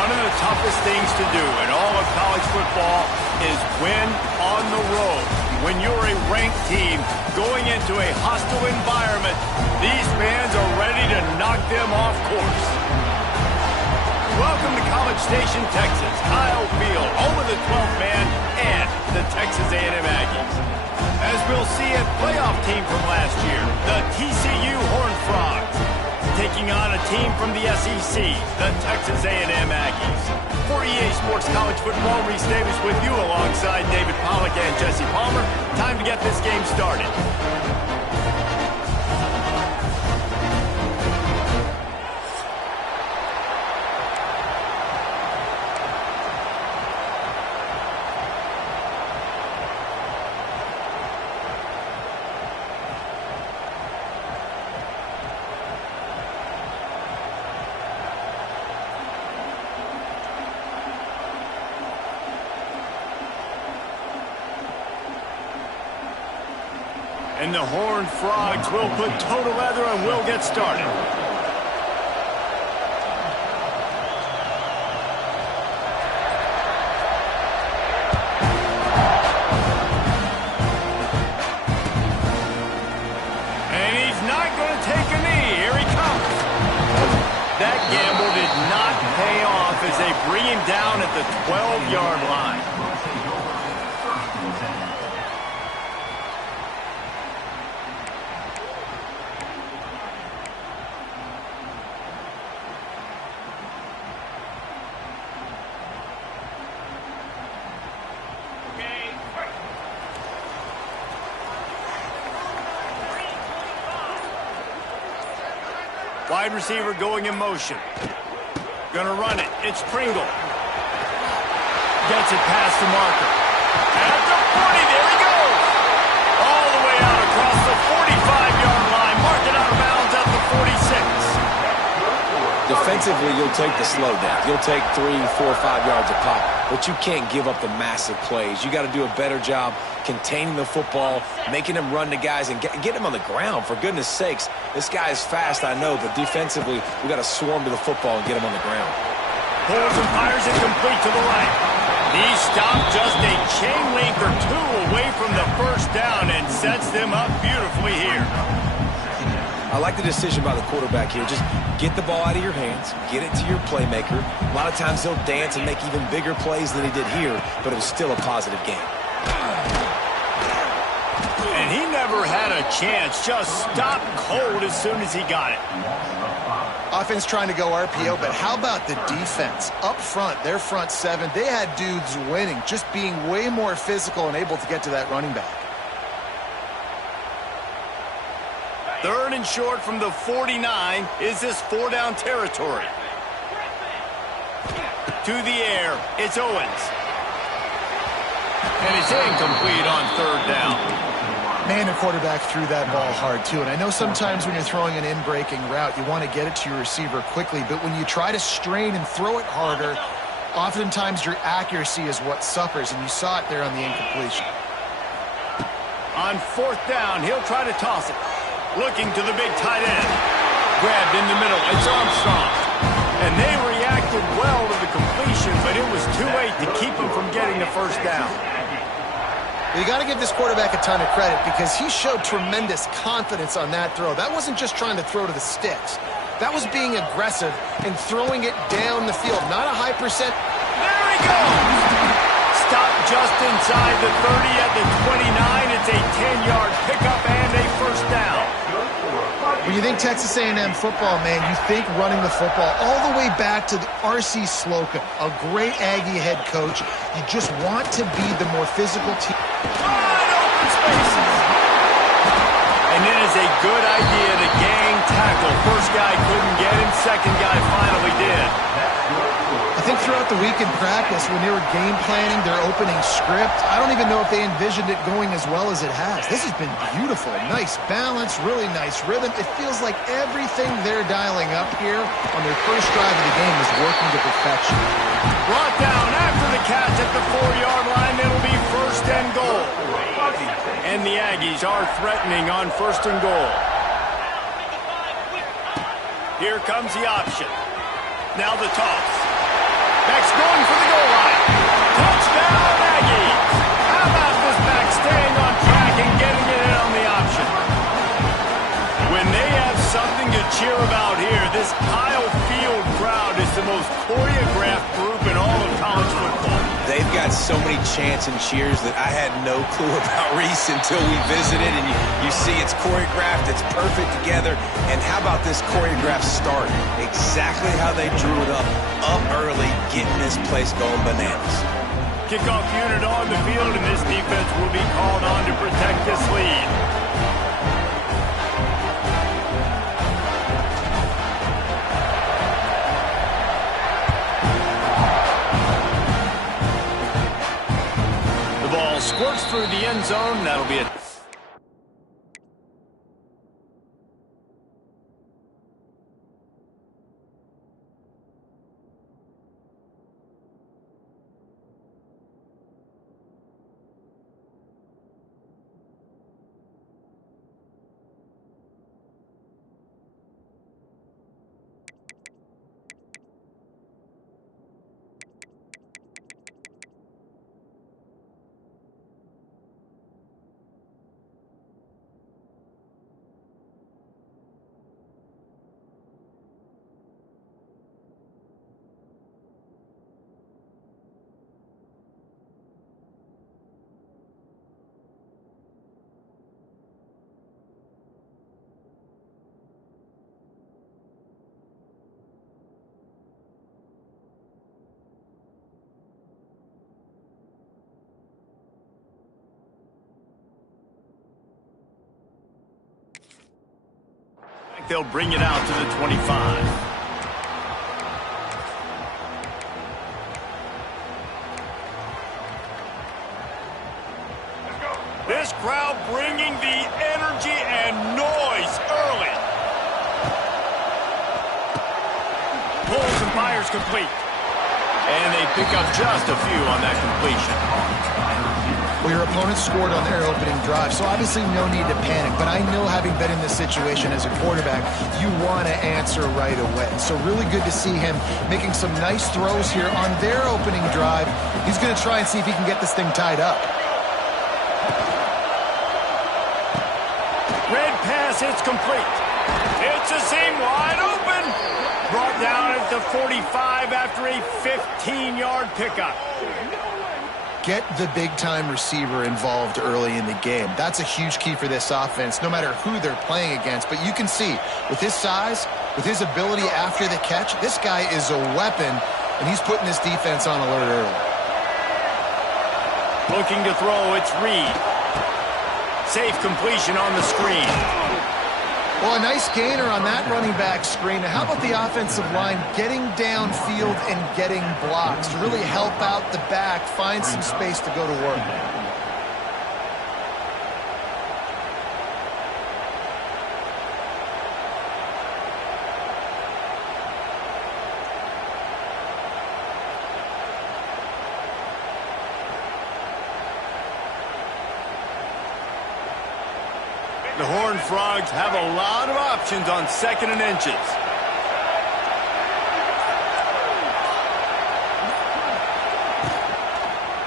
One of the toughest things to do in all of college football is win on the road. When you're a ranked team going into a hostile environment, these fans are ready to knock them off course. Welcome to College Station, Texas, Kyle Field, home of the 12th man and the Texas A&M Aggies. As we'll see, a playoff team from last year, the TCU Horned Frogs, taking on a team from the SEC, the Texas A&M Aggies. For EA Sports College Football, Reese Davis with you alongside David Pollack and Jesse Palmer. Time to get this game started. And the Horned Frogs will put total leather and we'll get started. And he's not going to take a knee. Here he comes. That gamble did not pay off as they bring him down at the 12-yard line. Wide receiver going in motion. Gonna run it. It's Pringle. Gets it past the marker. At the 40, there he goes. All the way out across the 45-yard line. Mark it out of bounds at the 46. Defensively, you'll take the slow down. You'll take 3, 4, 5 yards a pop, but you can't give up the massive plays. You got to do a better job containing the football, making him run to guys, and get him on the ground. For goodness sakes, this guy is fast, I know, but defensively, we got to swarm to the football and get him on the ground. Pulls and fires it complete to the right. He stopped just a chain length or two away from the first down and sets them up beautifully here. I like the decision by the quarterback here. Just get the ball out of your hands, get it to your playmaker. A lot of times he'll dance and make even bigger plays than he did here, but it was still a positive game. And he never had a chance, just stopped cold as soon as he got it. Offense trying to go RPO, but how about the defense? Up front, their front seven, they had dudes winning, just being way more physical and able to get to that running back. Third and short from the 49. Is this 4-down territory? To the air, it's Owens. And it's incomplete on third down. Man, the quarterback threw that ball hard, too. And I know sometimes when you're throwing an in-breaking route, you want to get it to your receiver quickly. But when you try to strain and throw it harder, oftentimes your accuracy is what suffers. And you saw it there on the incompletion. On fourth down, he'll try to toss it. Looking to the big tight end. Grabbed in the middle. It's Armstrong. And they reacted well to the completion, but it was too late to keep him from getting the first down. You got to give this quarterback a ton of credit because he showed tremendous confidence on that throw. That wasn't just trying to throw to the sticks. That was being aggressive and throwing it down the field. Not a high percent. There he goes! Stopped just inside the 30 at the 29. It's a 10-yard pickup and a first down. When you think Texas A&M football, man, you think running the football all the way back to the R.C. Slocum, a great Aggie head coach. You just want to be the more physical team. Wide open spaces. And it is a good idea to gang tackle. First guy couldn't get him, second guy finally did. I think throughout the week in practice, when they were game planning their opening script, I don't even know if they envisioned it going as well as it has. This has been beautiful. Nice balance, really nice rhythm. It feels like everything they're dialing up here on their first drive of the game is working to perfection. Brought down after the catch at the 4-yard line. It'll be first and goal. And the Aggies are threatening on first and goal. Here comes the option. Now the toss. Back's going for the goal line. Touchdown, Aggies. How about this back staying on track and getting it in on the option? When they have something to cheer about here, this Kyle Field crowd is the most choreographed group in all of college football. They've got so many chants and cheers that I had no clue about Reese until we visited. And you see it's choreographed, it's perfect together. And how about this choreographed start? Exactly how they drew it up early, getting this place going bananas. Kickoff unit on the field, and this defense will be called on to protect this lead. Squirts through the end zone. That'll be it. They'll bring it out to the 25. This crowd bringing the energy and noise early. Pulls and fires complete. And they pick up just a few on that completion. Well, your opponent scored on their opening drive, so obviously no need to panic. But I know, having been in this situation as a quarterback, you want to answer right away. So really good to see him making some nice throws here on their opening drive. He's going to try and see if he can get this thing tied up. Red pass, it's complete. It's a seam wide open. Brought down at the 45 after a 15-yard pickup. Get the big-time receiver involved early in the game. That's a huge key for this offense, no matter who they're playing against. But you can see, with his size, with his ability after the catch, this guy is a weapon, and he's putting this defense on alert early. Looking to throw, it's Reed. Safe completion on the screen. Well, a nice gainer on that running back screen. How about the offensive line getting downfield and getting blocks to really help out the back, find some space to go to work? The Horned Frogs have a lot of options on 2nd and inches.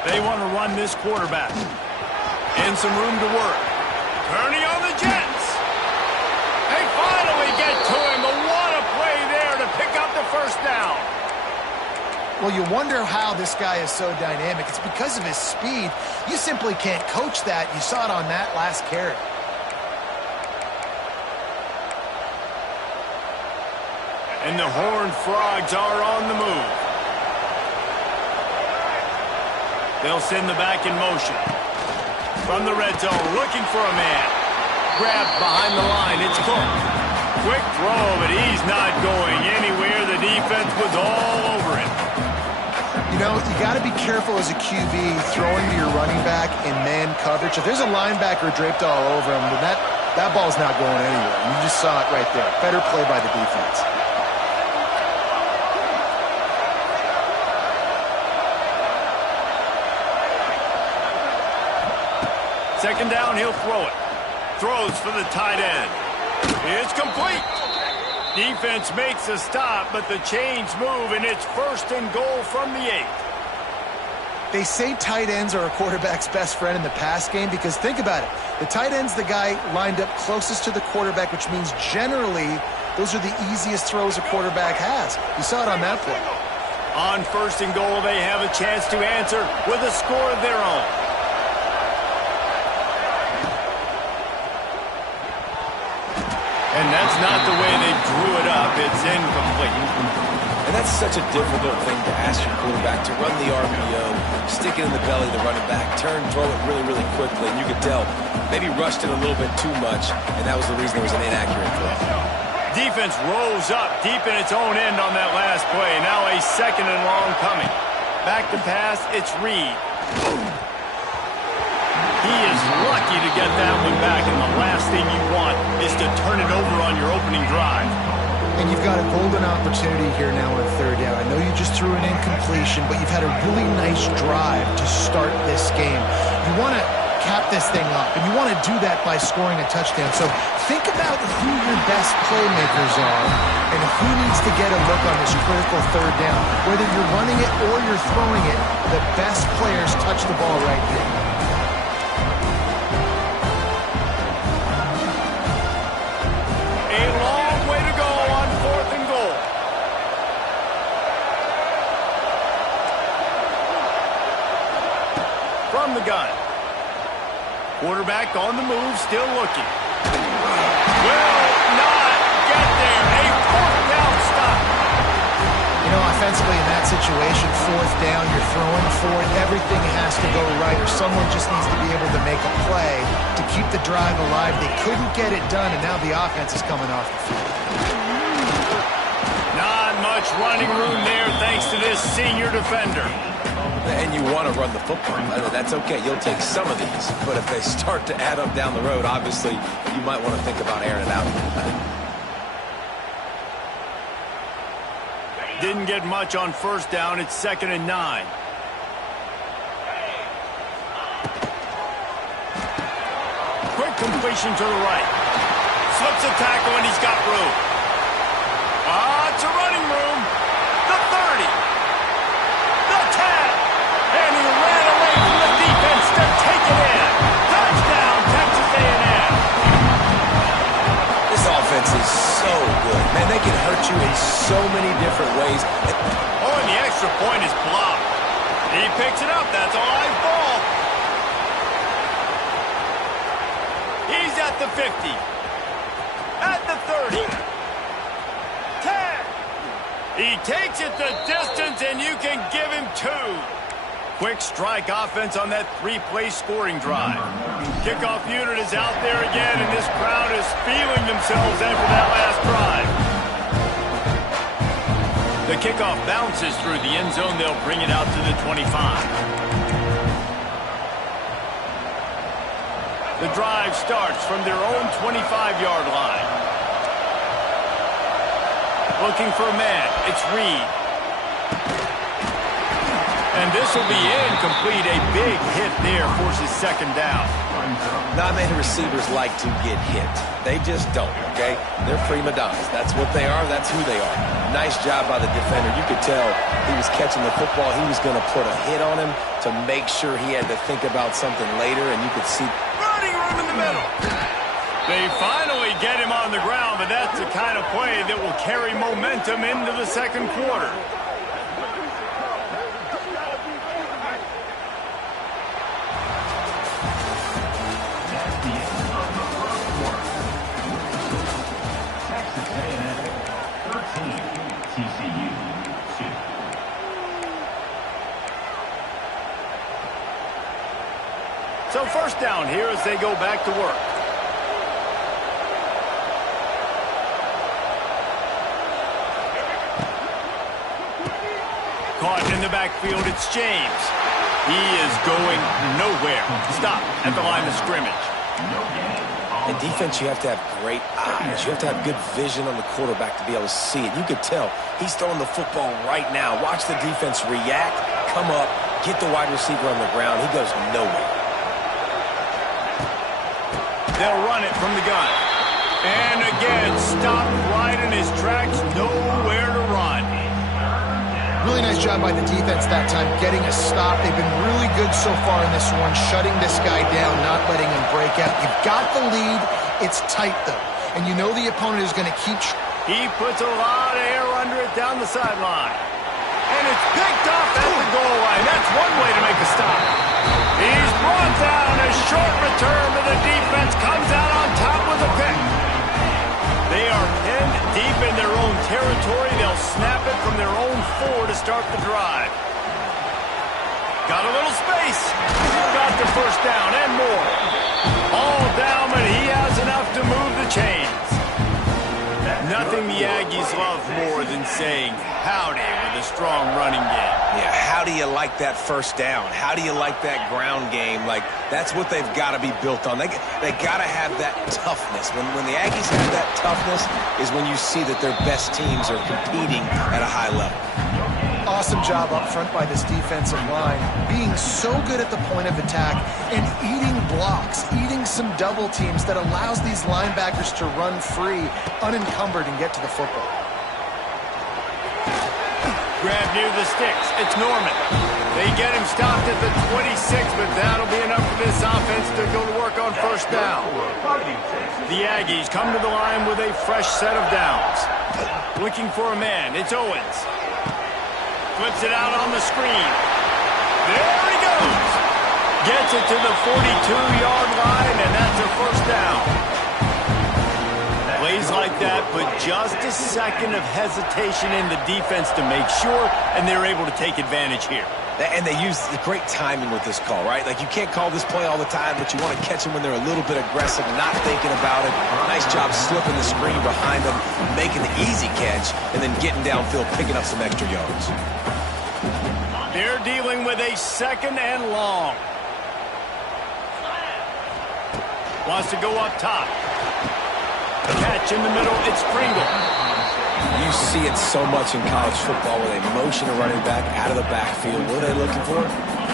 They want to run this quarterback. And some room to work. Turning on the Jets. They finally get to him. But what a play there to pick up the first down. Well, you wonder how this guy is so dynamic. It's because of his speed. You simply can't coach that. You saw it on that last carry. And the Horned Frogs are on the move. They'll send the back in motion. From the red zone, looking for a man. Grabbed behind the line, it's Cook. Quick throw, but he's not going anywhere. The defense was all over him. You know, you got to be careful as a QB throwing to your running back in man coverage. If there's a linebacker draped all over him, then that ball's not going anywhere. You just saw it right there. Better play by the defense. Second down, he'll throw it. Throws for the tight end. It's complete. Defense makes a stop, but the chains move, and it's 1st and goal from the 8. They say tight ends are a quarterback's best friend in the pass game because think about it. The tight end's the guy lined up closest to the quarterback, which means generally those are the easiest throws a quarterback has. You saw it on that play. On 1st and goal, they have a chance to answer with a score of their own. And that's not the way they drew it up. It's incomplete. And that's such a difficult thing to ask your quarterback to run the RPO, stick it in the belly of the running back, turn, throw it really, really quickly. And you could tell maybe rushed it a little bit too much, and that was the reason it was an inaccurate throw. Defense rose up deep in its own end on that last play. Now a 2nd and long coming. Back to pass, it's Reed. He is lucky to get that one back, and the last thing you want is to turn it over on your opening drive. And you've got a golden opportunity here now on 3rd down. I know you just threw an incompletion, but you've had a really nice drive to start this game. You want to cap this thing up, and you want to do that by scoring a touchdown. So think about who your best playmakers are and who needs to get a look on this critical 3rd down. Whether you're running it or you're throwing it, the best players touch the ball right here. A long way to go on 4th and goal. From the gun. Quarterback on the move, still looking. Will not get there. A 4th down stop. You know, offensively in that situation, 4th down, you're throwing for it. Everything has to go right, or someone just needs to be able to make a play to keep the drive alive. They couldn't get it done, and now the offense is coming off the field. Not much running room there thanks to this senior defender. And you want to run the football. That's okay. You'll take some of these. But if they start to add up down the road, obviously, you might want to think about airing it out. Didn't get much on 1st down. It's 2nd and 9. Quick completion to the right. Slips a tackle, and he's got room. It's a running room. The 30. The 10. And he ran away from the defense to take it in. Touchdown, Texas A&M. This offense is so good. Man, they can hurt you in so many different ways. Oh, and the extra point is blocked. He picks it up. That's a live ball. He's at the 50. At the 30. 10. He takes it the distance, and you can give him 2. Quick strike offense on that 3-play scoring drive. Kickoff unit is out there again, and this crowd is feeling themselves after that last drive. The kickoff bounces through the end zone. They'll bring it out to the 25. The drive starts from their own 25-yard line. Looking for a man. It's Reed. And this will be incomplete. A big hit there forces 2nd down. Not many receivers like to get hit. They just don't, okay? They're prima donnas. That's what they are. That's who they are. Nice job by the defender. You could tell he was catching the football. He was going to put a hit on him to make sure he had to think about something later, and you could see. Running room in the middle. They finally get him on the ground, but that's the kind of play that will carry momentum into the 2nd quarter. So 1st down here as they go back to work. Caught in the backfield, it's James. He is going nowhere. Stop at the line of scrimmage. In defense, you have to have great eyes. You have to have good vision on the quarterback to be able to see it. You could tell he's throwing the football right now. Watch the defense react, come up, get the wide receiver on the ground. He goes nowhere. They'll run it from the gun. And again, stopped right in his tracks, nowhere to run. Really nice job by the defense that time, getting a stop. They've been really good so far in this one, shutting this guy down, not letting him break out. You've got the lead. It's tight, though. And you know the opponent is going to keep... He puts a lot of air under it down the sideline. And it's picked off at the goal line. That's one way to make a stop. He's brought down. A short return, but the defense comes out on top with a pick. They are pinned deep in their own territory. They'll snap it from their own 4 to start the drive. Got a little space. Got the first down and more. All down, but he has enough to move the chains. Nothing the Aggies love more than saying howdy with a strong running game. Yeah, how do you like that first down? How do you like that ground game? Like, that's what they've got to be built on. They got to have that toughness. When the Aggies have that toughness is when you see that their best teams are competing at a high level. Awesome job up front by this defensive line, being so good at the point of attack and eating blocks, eating some double teams that allows these linebackers to run free, unencumbered, and get to the football. Grab near the sticks. It's Norman. They get him stopped at the 26, but that'll be enough for this offense to go to work on first down. The Aggies come to the line with a fresh set of downs. Looking for a man. It's Owens. Flips it out on the screen. There he goes. Gets it to the 42-yard line, and that's a first down. Plays like that, but just a second of hesitation in the defense to make sure, and they're able to take advantage here. And they use the great timing with this call, right? Like, you can't call this play all the time, but you want to catch them when they're a little bit aggressive, not thinking about it. Nice job slipping the screen behind them, making the easy catch, and then getting downfield, picking up some extra yards. They're dealing with a second and long. Wants to go up top. Catch in the middle, it's Pringle. You see it so much in college football where they motion a running back out of the backfield. What are they looking for?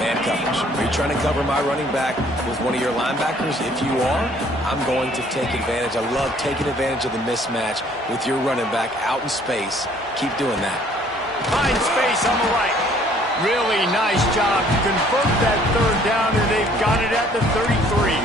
Man coverage. Are you trying to cover my running back with one of your linebackers? If you are, I'm going to take advantage. I love taking advantage of the mismatch with your running back out in space. Keep doing that. Find space on the right. Really nice job to convert that third down, and they've got it at the 33.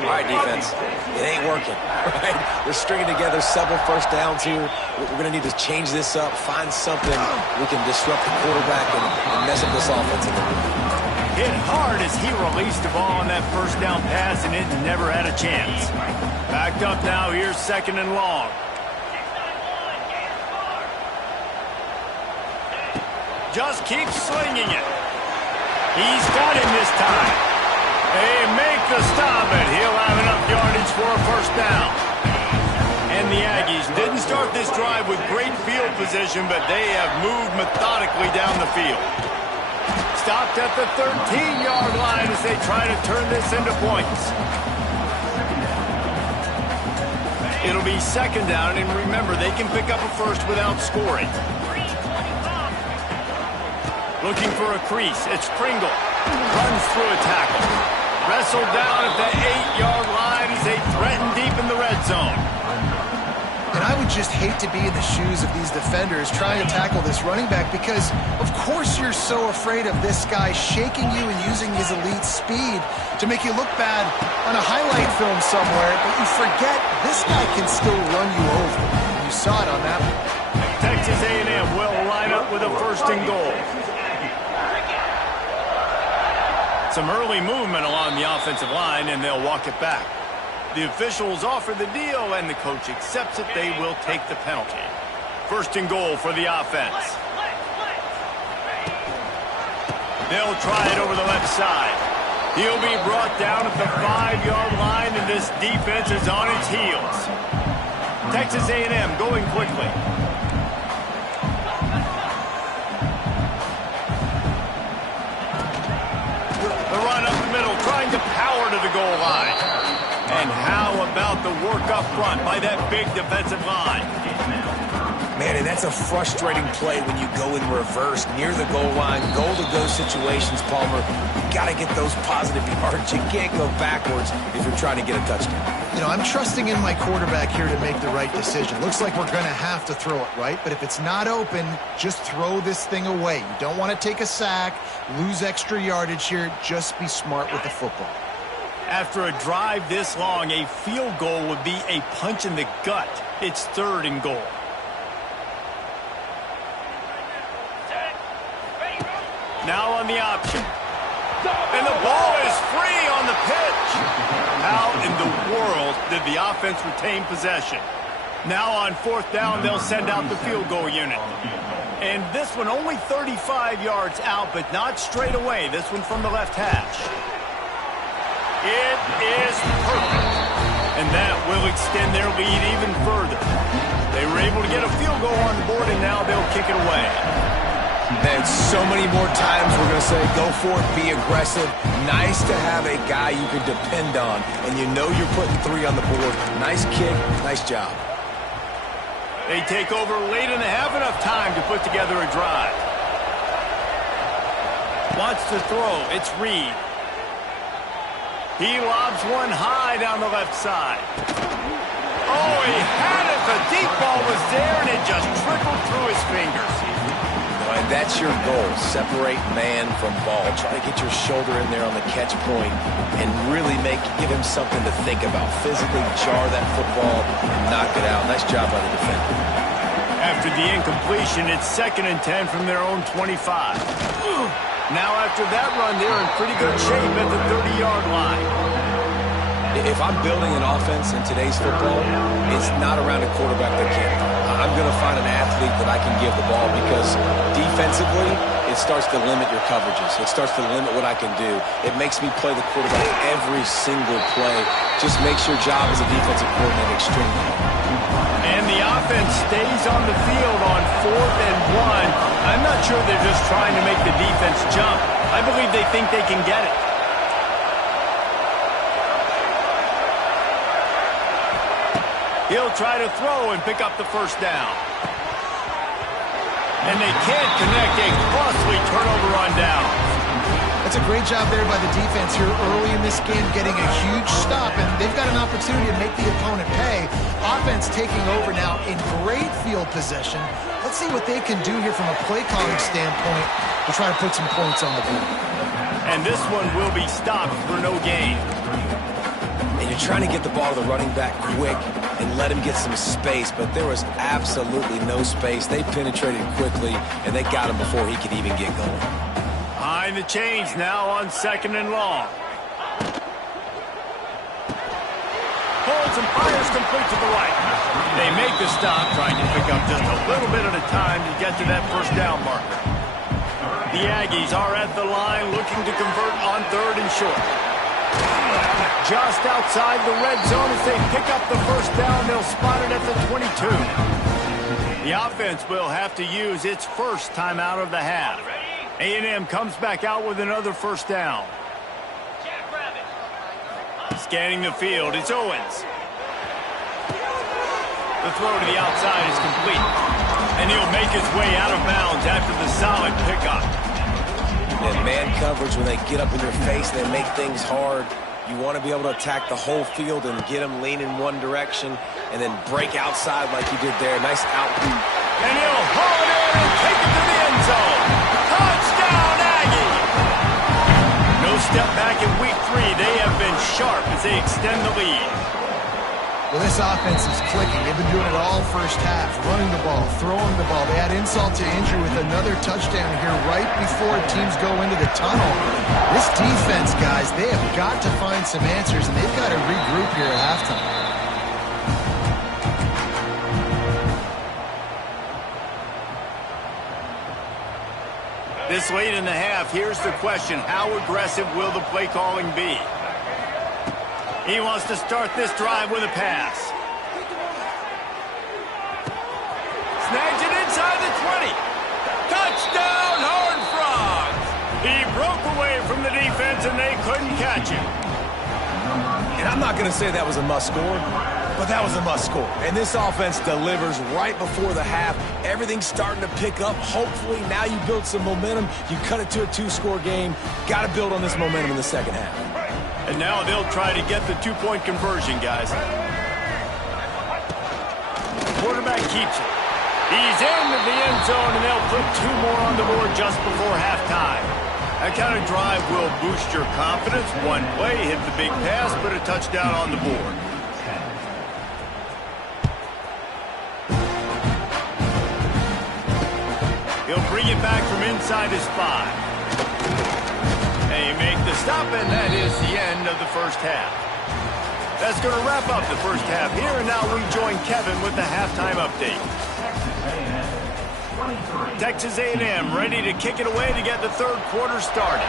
All right, defense. It ain't working, right? We're stringing together several first downs here. We're going to need to change this up, find something we can disrupt the quarterback and mess up this offense a little bit. Hit hard as he released the ball on that first down pass, and it never had a chance. Backed up now. Here's second and long. Just keeps slinging it. He's got him this time. They make the stop, and he'll have enough yardage for a first down. And the Aggies didn't start this drive with great field position, but they have moved methodically down the field. Stopped at the 13-yard line as they try to turn this into points. It'll be second down, and remember, they can pick up a first without scoring. Looking for a crease. It's Pringle. Runs through a tackle. Wrestled down at the 8-yard line as they threaten deep in the red zone. And I would just hate to be in the shoes of these defenders trying to tackle this running back because, of course, you're so afraid of this guy shaking you and using his elite speed to make you look bad on a highlight film somewhere, but you forget this guy can still run you over. You saw it on that one. Texas A&M will line up with a first and goal. Some early movement along the offensive line, and they'll walk it back. The officials offer the deal, and the coach accepts it. They will take the penalty. First and goal for the offense. They'll try it over the left side. He'll be brought down at the 5-yard line, and this defense is on its heels. Texas A&M going quickly. Trying to power to the goal line. And how about the work up front by that big defensive line? Man, and that's a frustrating play when you go in reverse near the goal line, goal-to-go situations, Palmer. You got to get those positive yards. You can't go backwards if you're trying to get a touchdown. You know, I'm trusting in my quarterback here to make the right decision. Looks like we're going to have to throw it, right? But if it's not open, just throw this thing away. You don't want to take a sack, lose extra yardage here. Just be smart with the football. After a drive this long, a field goal would be a punch in the gut. It's 3rd and goal. Now on the option. And the ball is free on the pitch. How in the world did the offense retain possession? Now on 4th down, they'll send out the field goal unit. And this one only 35 yards out, but not straight away. This one from the left hash. It is perfect. And that will extend their lead even further. They were able to get a field goal on the board, and now they'll kick it away. And so many more times we're going to say, go for it, be aggressive. Nice to have a guy you can depend on, and you know you're putting 3 on the board. Nice kick, nice job. They take over late and have enough time to put together a drive. Wants to throw, it's Reed. He lobs one high down the left side. Oh, he had it. The deep ball was there, and it just trickled through his fingers. And that's your goal. Separate man from ball. Try to get your shoulder in there on the catch point and really give him something to think about. Physically jar that football and knock it out. Nice job by the defender. After the incompletion, it's 2nd and 10 from their own 25. Now after that run, they're in pretty good shape at the 30-yard line. If I'm building an offense in today's football, it's not around a quarterback that can't. I'm going to find an athlete that I can give the ball because defensively, it starts to limit your coverages. It starts to limit what I can do. It makes me play the quarterback every single play. Just makes your job as a defensive coordinator extremely hard. And the offense stays on the field on 4th and 1. I'm not sure they're just trying to make the defense jump. I believe they think they can get it. He'll try to throw and pick up the 1st down. And they can't connect. A costly turnover on down. That's a great job there by the defense here early in this game, getting a huge stop, and they've got an opportunity to make the opponent pay. Offense taking over now in great field possession. Let's see what they can do here from a play calling standpoint to try to put some points on the board. And this one will be stopped for no gain. And you're trying to get the ball to the running back quick and let him get some space, but there was absolutely no space. They penetrated quickly, and they got him before he could even get going. Behind the chains now on 2nd and long. Holds and fires complete to the right. They make the stop, trying to pick up just a little bit at a time to get to that 1st down marker. The Aggies are at the line looking to convert on 3rd and short. Just outside the red zone as they pick up the 1st down. They'll spot it at the 22. The offense will have to use its 1st timeout of the half. A&M comes back out with another 1st down. Scanning the field, it's Owens. The throw to the outside is complete. And he'll make his way out of bounds after the solid pickup. And man coverage, when they get up in your face, they make things hard. You want to be able to attack the whole field and get them lean in one direction and then break outside like you did there. Nice out. And he'll haul it in and take it to the end zone. Touchdown, Aggie! No step back in week 3. They have been sharp as they extend the lead. Well, this offense is clicking. They've been doing it all 1st half, running the ball, throwing the ball. They add insult to injury with another touchdown here right before teams go into the tunnel. This defense, guys, they have got to find some answers, and they've got to regroup here at halftime. This late in the half, here's the question. How aggressive will the play calling be? He wants to start this drive with a pass. Snags it inside the 20. Touchdown, Horned Frogs! He broke away from the defense, and they couldn't catch him. And I'm not going to say that was a must score, But that was a must score. And this offense delivers right before the half. Everything's starting to pick up. Hopefully now you build some momentum. You cut it to a 2-score game. Got to build on this momentum in the second half. And now they'll try to get the 2-point conversion, guys. Quarterback keeps it. He's into the end zone, and they'll put 2 more on the board just before halftime. That kind of drive will boost your confidence. One play, hit the big pass, put a touchdown on the board. He'll bring it back from inside his 5. They make the stop, and that is the end of the first half. That's going to wrap up the first half here, and now we join Kevin with the halftime update. Texas A&M ready to kick it away to get the third quarter started.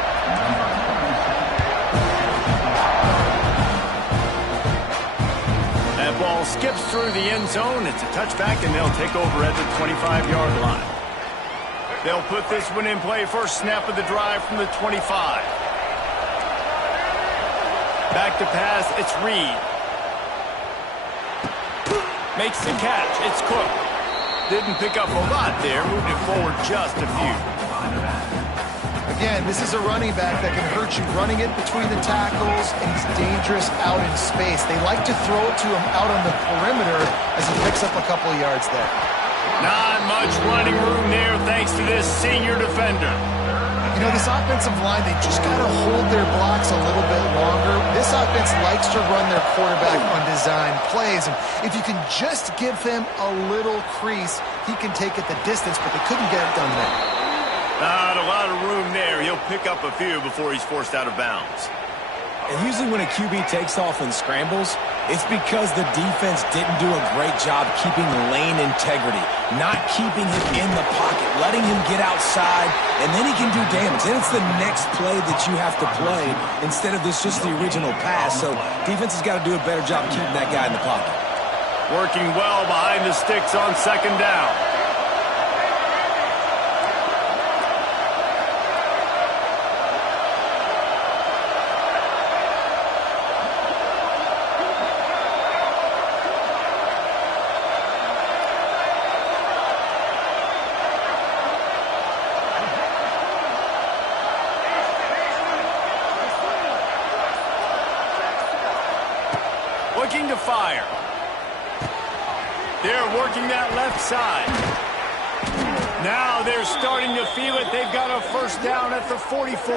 That ball skips through the end zone. It's a touchback, and they'll take over at the 25-yard line. They'll put this one in play. First snap of the drive from the 25. Back to pass, it's Reed. Makes the catch, it's Cook. Didn't pick up a lot there, moved it forward just a few. Again, this is a running back that can hurt you running it between the tackles, and he's dangerous out in space. They like to throw it to him out on the perimeter as he picks up a couple of yards there. Not much running room there thanks to this senior defender. You know, this offensive line, they just got to hold their blocks a little bit longer. This offense likes to run their quarterback on design plays. And if you can just give him a little crease, he can take it the distance, but they couldn't get it done there. Not a lot of room there. He'll pick up a few before he's forced out of bounds. And usually when a QB takes off and scrambles, it's because the defense didn't do a great job keeping lane integrity, not keeping him in the pocket, letting him get outside, and then he can do damage. Then it's the next play that you have to play instead of this just the original pass. So defense has got to do a better job keeping that guy in the pocket. Working well behind the sticks on second down. Looking to fire. They're working that left side. Now they're starting to feel it. They've got a first down at the 44.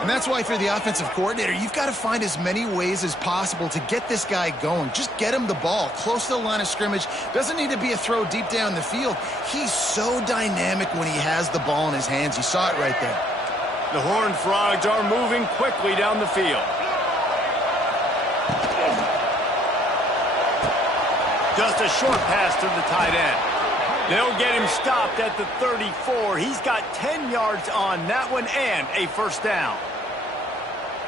And that's why, if you're the offensive coordinator, you've got to find as many ways as possible to get this guy going. Just get him the ball close to the line of scrimmage. Doesn't need to be a throw deep down the field. He's so dynamic when he has the ball in his hands. You saw it right there. The Horned Frogs are moving quickly down the field. Just a short pass to the tight end. They'll get him stopped at the 34. He's got 10 yards on that one and a first down.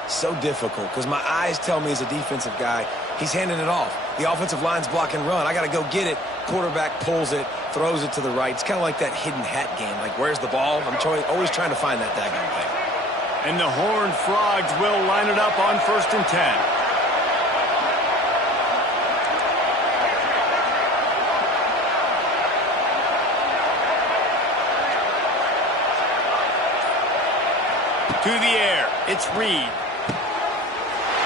So difficult because my eyes tell me as a defensive guy, he's handing it off. The offensive line's block and run. I got to go get it. Quarterback pulls it, throws it to the right. It's kind of like that hidden hat game. Like, where's the ball? I'm always trying to find that daggone thing. And the Horned Frogs will line it up on 1st and 10. To the air, it's Reed.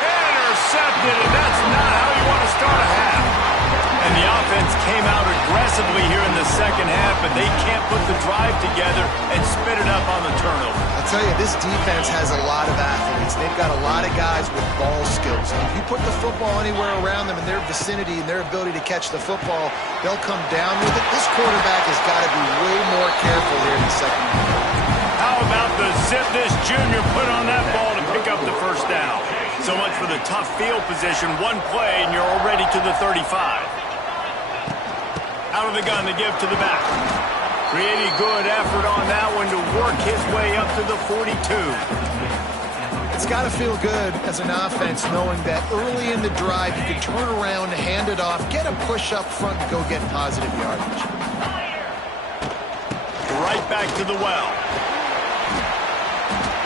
Intercepted, and that's not how you want to start a half. And the offense came out aggressively here in the second half, but they can't put the drive together and spit it up on the turnover. I'll tell you, this defense has a lot of athletes. They've got a lot of guys with ball skills. And if you put the football anywhere around them in their vicinity and their ability to catch the football, they'll come down with it. This quarterback has got to be way more careful here in the second half. How about the zip this junior put on that ball to pick up the first down? So much for the tough field position. One play, and you're already to the 35. Out of the gun to give to the back. Pretty good effort on that one to work his way up to the 42. It's got to feel good as an offense knowing that early in the drive you can turn around, hand it off, get a push up front, and go get positive yardage. Right back to the well.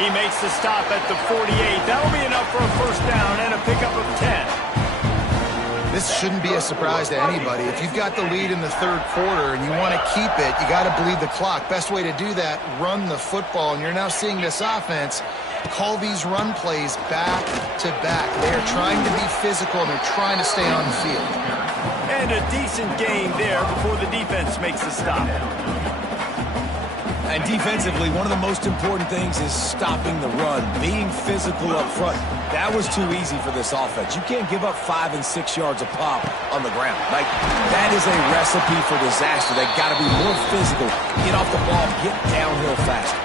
He makes the stop at the 48. That'll be enough for a first down and a pickup of 10. This shouldn't be a surprise to anybody. If you've got the lead in the third quarter and you want to keep it, you got to bleed the clock. Best way to do that, run the football. And you're now seeing this offense call these run plays back to back. They are trying to be physical, and they're trying to stay on the field. And a decent gain there before the defense makes the stop. And defensively, one of the most important things is stopping the run, being physical up front. That was too easy for this offense. You can't give up 5 and 6 yards a pop on the ground. Like, that is a recipe for disaster. They got to be more physical, get off the ball, get downhill faster.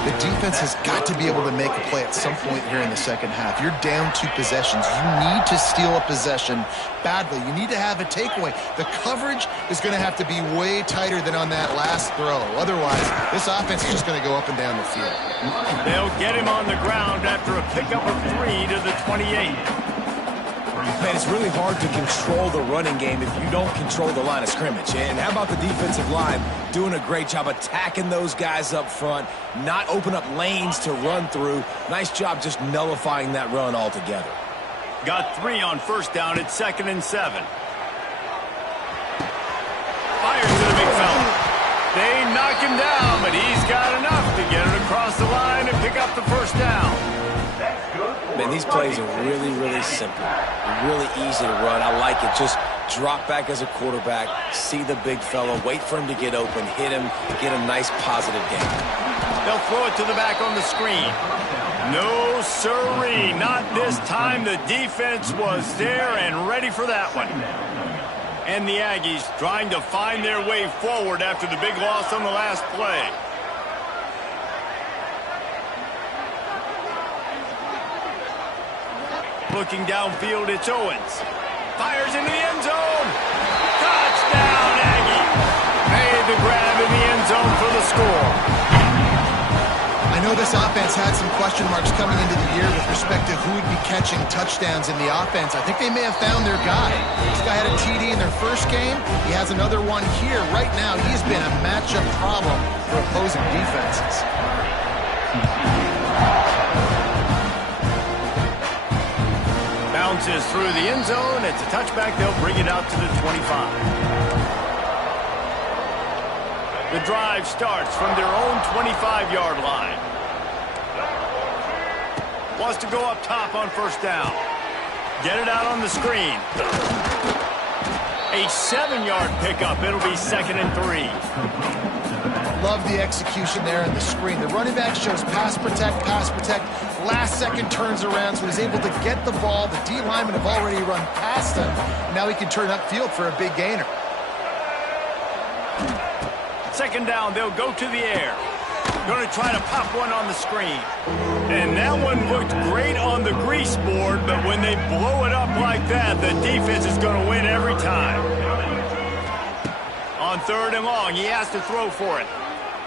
The defense has got to be able to make a play at some point here in the second half. You're down 2 possessions. You need to steal a possession badly. You need to have a takeaway. The coverage is going to have to be way tighter than on that last throw. Otherwise, this offense is just going to go up and down the field. They'll get him on the ground after a pickup of 3 to the 28. Man, it's really hard to control the running game if you don't control the line of scrimmage. And how about the defensive line doing a great job attacking those guys up front, not open up lanes to run through. Nice job just nullifying that run altogether. Got 3 on first down at 2nd and 7. Fires to the big fella. They knock him down, but he's got enough to get it across the line and pick up the first down. Man, these plays are really, really simple. Really easy to run. I like it. Just drop back as a quarterback, see the big fella, wait for him to get open, hit him, get a nice positive gain. They'll throw it to the back on the screen. No, sirree. Not this time. The defense was there and ready for that one. And the Aggies trying to find their way forward after the big loss on the last play. Looking downfield, it's Owens. Fires into the end zone. Touchdown, Aggie. Made the grab in the end zone for the score. I know this offense had some question marks coming into the year with respect to who would be catching touchdowns in the offense. I think they may have found their guy. This guy had a TD in their first game. He has another one here. Right now, he's been a matchup problem for opposing defenses. Bounces through the end zone. It's a touchback. They'll bring it out to the 25. The drive starts from their own 25-yard line. Wants to go up top on first down. Get it out on the screen. A 7-yard pickup. It'll be 2nd and 3. Love the execution there in the screen. The running back shows pass protect, pass protect. Last second turns around, so he's able to get the ball. The D linemen have already run past him. Now he can turn upfield for a big gainer. 2nd down, they'll go to the air. Going to try to pop one on the screen. And that one looked great on the grease board, but when they blow it up like that, the defense is going to win every time. On 3rd and long, he has to throw for it.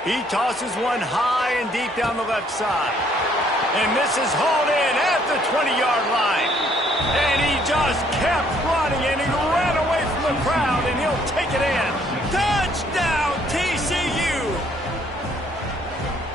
He tosses one high and deep down the left side. And this is hauled in at the 20-yard line. And he just kept running, and he ran away from the crowd, and he'll take it in. Touchdown, TCU!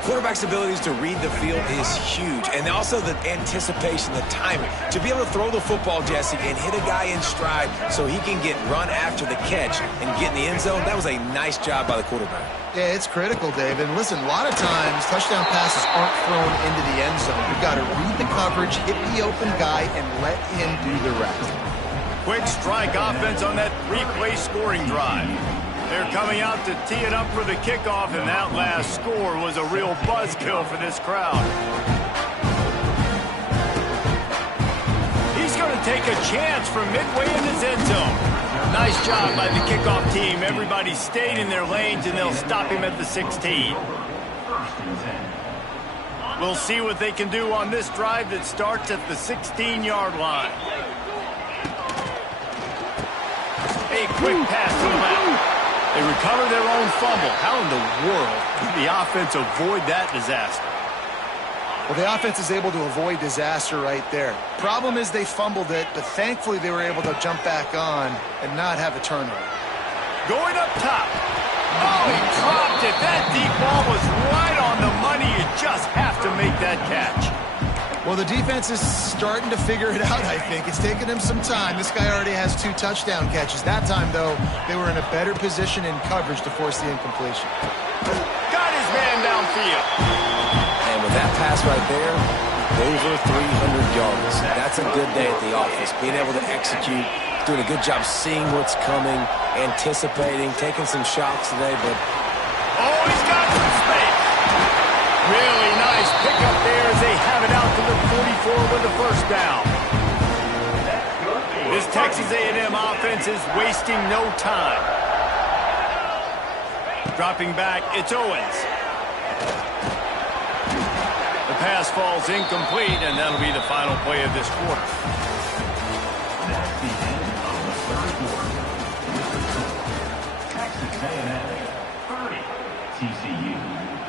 Quarterback's abilities to read the field is huge, and also the anticipation, the timing. To be able to throw the football, Jesse, and hit a guy in stride so he can get run after the catch and get in the end zone, that was a nice job by the quarterback. Yeah, it's critical, Dave. And listen, a lot of times touchdown passes aren't thrown into the end zone. You've got to read the coverage, hit the open guy, and let him do the rest. Quick strike offense on that 3-play scoring drive. They're coming out to tee it up for the kickoff, and that last score was a real buzzkill for this crowd. He's going to take a chance from midway in his end zone. Nice job by the kickoff team. Everybody stayed in their lanes, and they'll stop him at the 16. We'll see what they can do on this drive that starts at the 16-yard line. A quick pass to the left. They recover their own fumble. How in the world did the offense avoid that disaster? Well, the offense is able to avoid disaster right there. Problem is they fumbled it, but thankfully they were able to jump back on and not have a turnover. Going up top. Oh, he dropped it. That deep ball was right on the money. You just have to make that catch. Well, the defense is starting to figure it out, I think. It's taken them some time. This guy already has 2 touchdown catches. That time, though, they were in a better position in coverage to force the incompletion. Got his man downfield. And with that pass right there, over 300 yards. That's a good day at the office. Being able to execute, doing a good job seeing what's coming, anticipating, taking some shots today, but... Oh, he's got some space. Really nice pickup there as they have it out to the 44 with the first down. This Texas A&M offense is wasting no time. Dropping back, it's Owens. The pass falls incomplete, and that'll be the final play of this quarter. That's the end of the third quarter. Texas A&M 30, TCU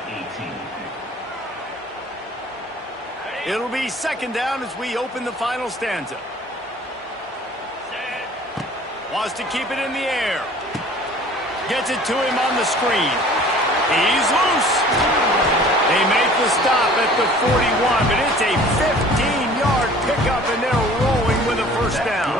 18. It'll be second down as we open the final stanza. Wants to keep it in the air. Gets it to him on the screen. He's loose. They make the stop at the 41, but it's a 15-yard pickup, and they're rolling with a first down.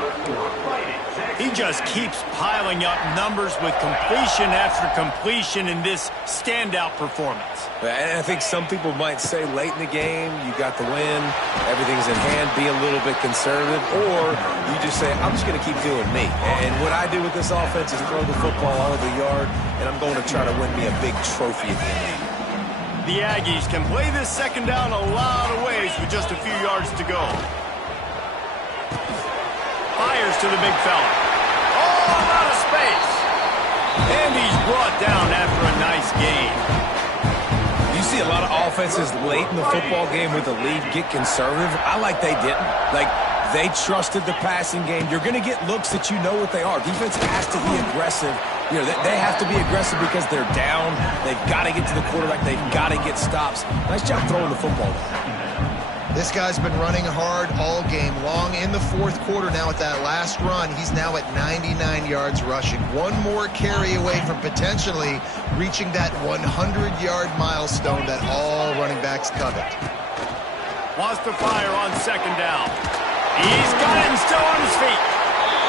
He just keeps piling up numbers with completion after completion in this standout performance. And I think some people might say late in the game, you got the win, everything's in hand, be a little bit conservative, or you just say, I'm just going to keep doing me. And what I do with this offense is throw the football all over the yard, and I'm going to try to win me a big trophy at the end of the year. The Aggies can play this second down a lot of ways with just a few yards to go. Fires to the big fella. Oh, a lot of space. And he's brought down after a nice gain. You see a lot of offenses late in the football game with the lead get conservative. I like they didn't. Like, they trusted the passing game. You're going to get looks that you know what they are. Defense has to be aggressive. You know, they have to be aggressive because they're down. They've got to get to the quarterback. They've got to get stops. Nice job throwing the football. This guy's been running hard all game long. In the fourth quarter now at that last run, he's now at 99 yards rushing. One more carry away from potentially reaching that 100-yard milestone that all running backs covet. Wants to fire on second down. He's got it and still on his feet.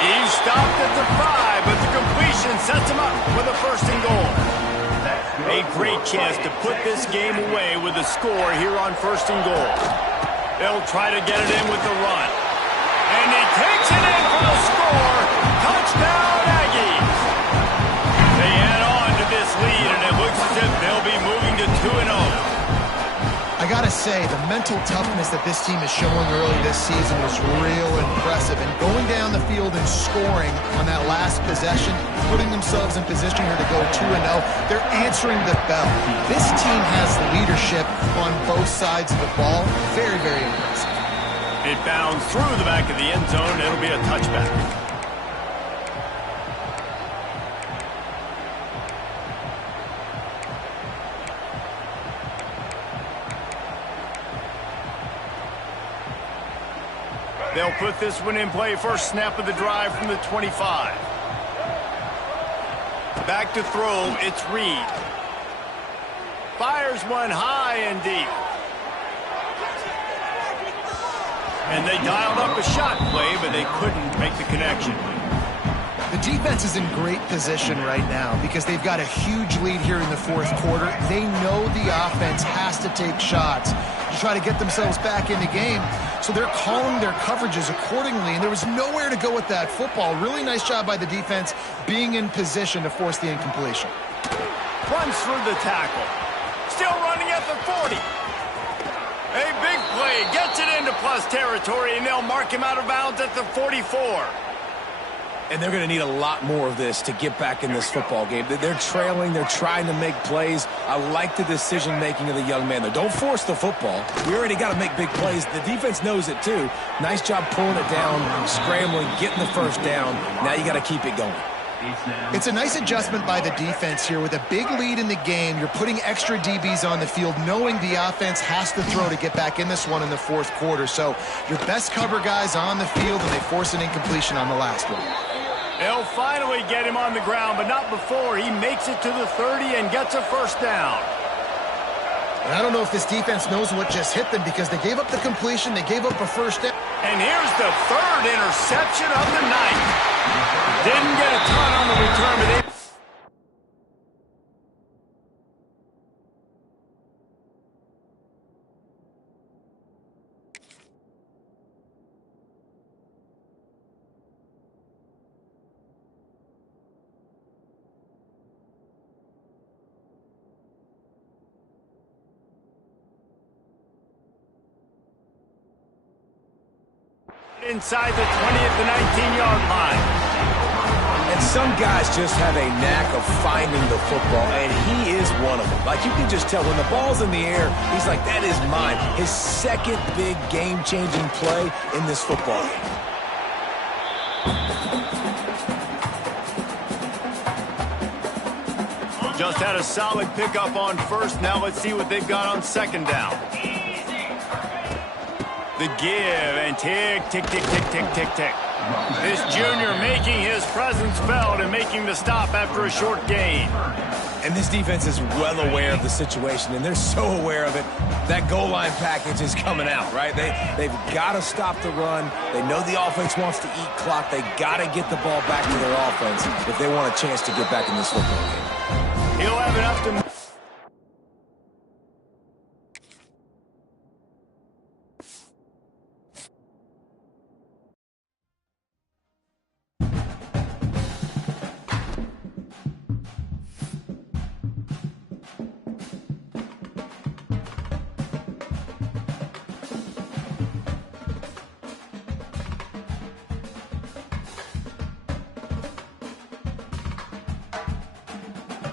He's stopped at the 5, but the completion sets him up with a first and goal. A great chance to put this game away with a score here on first and goal. They'll try to get it in with the run. And he takes it in for the score. Touchdown, Aggies. They add on to this lead, and it looks as if they'll be moving to 2-0. I gotta say, the mental toughness that this team is showing early this season was real impressive. And going down the field and scoring on that last possession, putting themselves in position here to go 2-0, they're answering the bell. This team has leadership on both sides of the ball. Very, very impressive. It bounds through the back of the end zone. It'll be a touchback. They'll put this one in play. First snap of the drive from the 25. Back to throw, it's Reed. Fires one high and deep. And they dialed up a shot play, but they couldn't make the connection. The defense is in great position right now because they've got a huge lead here in the fourth quarter. They know the offense has to take shots to try to get themselves back in the game. So they're calling their coverages accordingly, and there was nowhere to go with that football. Really nice job by the defense being in position to force the incompletion. Runs through the tackle. Still running at the 40. A big play. Gets it into plus territory, and they'll mark him out of bounds at the 44. And they're going to need a lot more of this to get back in this football game. They're trailing. They're trying to make plays. I like the decision-making of the young man, though. Don't force the football. We already got to make big plays. The defense knows it, too. Nice job pulling it down, scrambling, getting the first down. Now you got to keep it going. It's a nice adjustment by the defense here. With a big lead in the game, you're putting extra DBs on the field, knowing the offense has to throw to get back in this one in the fourth quarter. So your best cover guys on the field, and they force an incompletion on the last one. They'll finally get him on the ground, but not before he makes it to the 30 and gets a first down. And I don't know if this defense knows what just hit them because they gave up the completion, they gave up a first down. And here's the third interception of the night. Didn't get a ton on the return, but they... inside the 20 at the 19-yard line. And some guys just have a knack of finding the football, and he is one of them. Like, you can just tell when the ball's in the air, he's like, that is mine. His second big game-changing play in this football game. Just had a solid pickup on first. Now let's see what they've got on second down. The give, and tick, tick, tick, tick, tick, tick, tick. This junior making his presence felt and making the stop after a short gain. And this defense is well aware of the situation, and they're so aware of it. That goal line package is coming out, right? They've got to stop the run. They know the offense wants to eat clock. They got to get the ball back to their offense if they want a chance to get back in this football game. He'll have enough to...